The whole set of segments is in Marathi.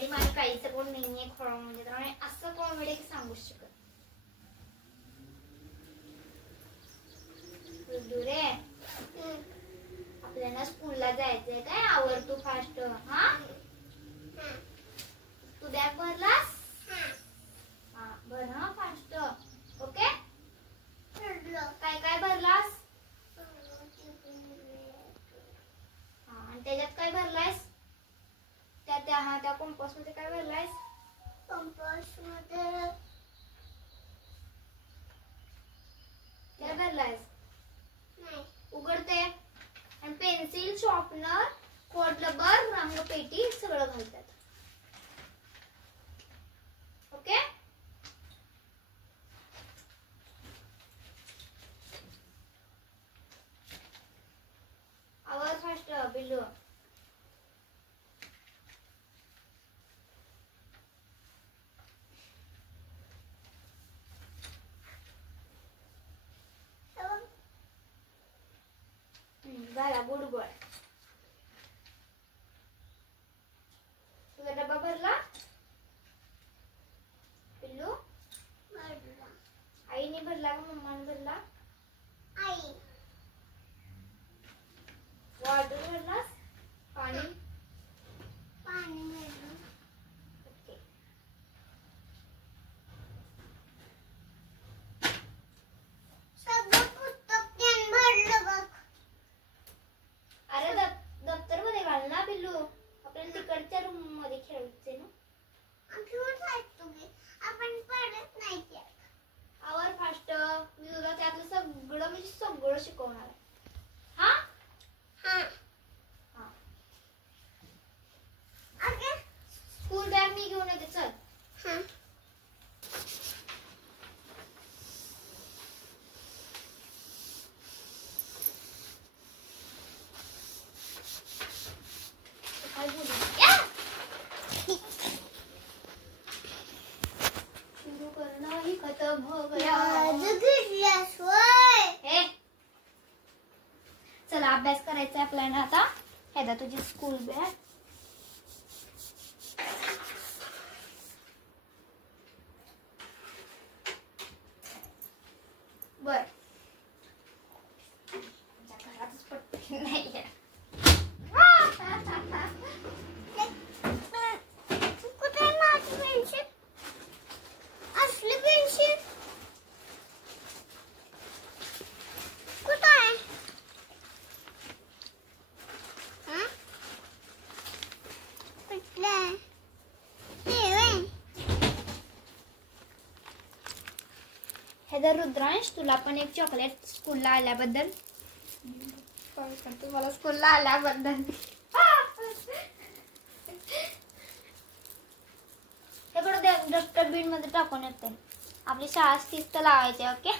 कॉमेडी मला काही सपोर्ट नाहीये खरं म्हणजे तर आणि असं कॉमेडी सांगू शकत रे आपल्याला स्कूलला जायचंय काय आवर तू फास्ट हा तू बॅग भरलास हा भर हा फास्ट ओके काय काय भरलास हा आणि त्याच्यात काय भरलायस त्या कंपास मध्ये काय भरलायस कंपास मध्ये काय भरलायस नाही उघडते आणि पेन्सिल शॉर्पनर खोड रबर रंगपेटी सगळं घालतात ओके आवर फास्ट बिल्लू झाला गुड बॉय तुझा डबा भरला पिल्लू भरला आईने भरला का मम्माने भरला आई वॉटर भरलास पाणी पाणी भरलं ओके सगळं पुस्तक पेन भरलं बघ अरे दप्तर मध्ये घाल ना पिल्लू आपल्याला तिकडच्या रूम मध्ये खेळायचे ना आपण पडत नाही आवर फास्ट मी तुला त्यातलं सगळं म्हणजे सगळं शिकवणार हा हा हा अरे स्कूल बॅग मी घेऊन येते चल हा खत्म हो गया चला अभ्यास करायचा आहे आपल्याला आता हे तुझी स्कूल बॅग बर घरातच पटकन नाही रुद्रांश तुला पण एक चॉकलेट स्कूलला आल्याबद्दल तुम्हाला स्कूलला आल्याबद्दल हे बरं डस्टबिन मध्ये टाकून येते आपली शाळा शिस्त लावायची ओके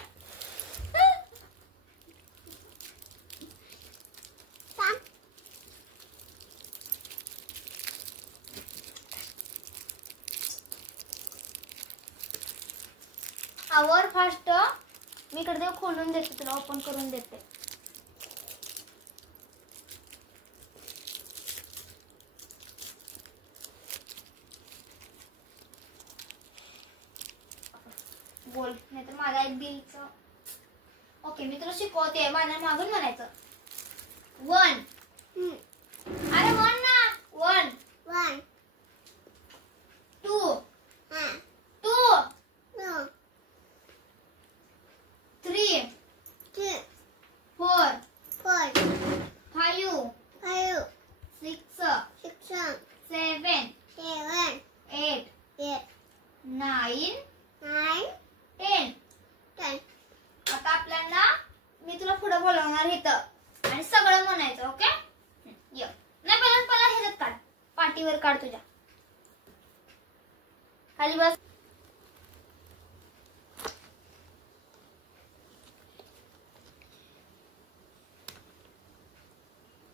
आवर फास्ट मी इकडे खोलून देते तुला ओपन करून देते बोल नाही तर माझा एक दिलचं ओके मी तुला शिकवते माझ्या मागून म्हणायचं 1 अरे 1 ना 1 1 2 2 3 4 5 6 7 8 9 10 आता आपल्याला मी तुला पुढे बोलवणार इथं आणि सगळं म्हणायचं ओके ये नाही पहिला ह्याच्यात काढ पाठीवर काढ तुझ्या खाली बस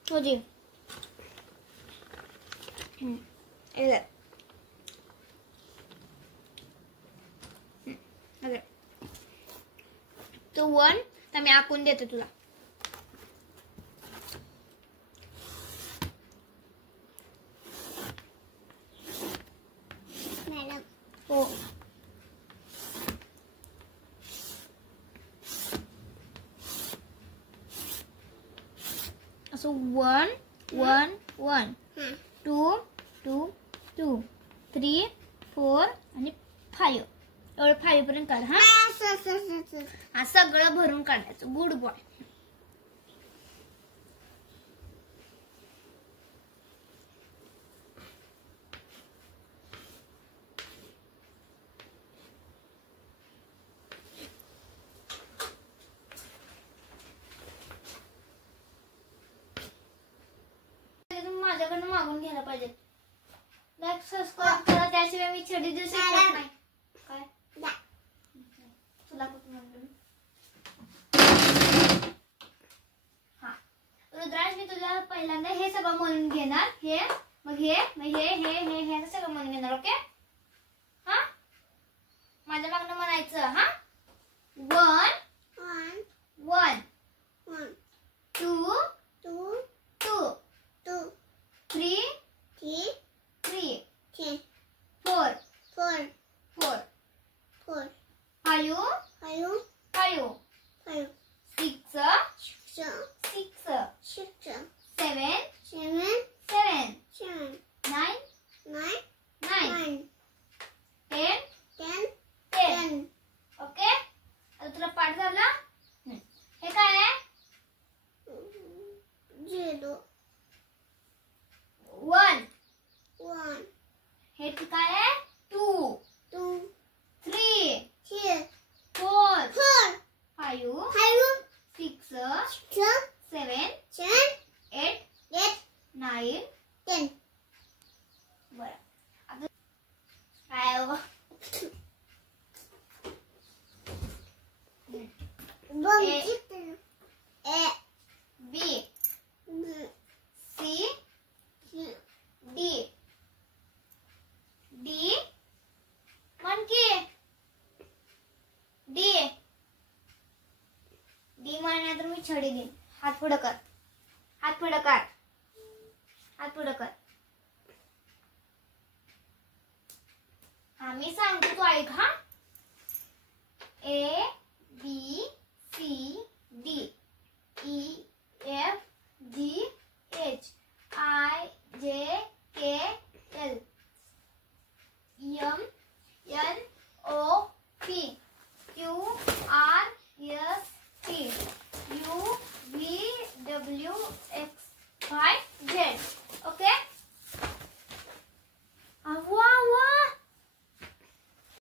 हो जी तो 1 तर मी आखून देते तुला हो. असं 1 1 1 2 2 2 3 4 आणि 5 एवढं 5 पर्यंत काढ. हा सगळं भरून काढायचं. Good boy. माझ्याकडनं मागून घ्यायला पाहिजे. लाईक सबस्क्राईब करा, त्याशिवाय मी छडी देऊ शकत नाही. काय तुला कुठं म्हणलं? हा रुद्रांश, मी तुला पहिल्यांदा हे सगळं म्हणून घेणार. हे मग हे सगळं म्हणून घेणार. ओके. हा माझ्या मागणं म्हणायचं. हा 1 1 2 2 3 3 4 4 5 5 6 6 7 7 9 9 10 10. ओके. आता तुला पाठ झाला. हे काय आहे? 1 हे काय आहे? 2 3 4 5 6 7 8 9 10. बरं. आता काय हो? A B C D म्हणकी डी म्हणण्यात मी छडी देईन. हात पुढं कर. हा मी सांगतो तू ऐक. हा A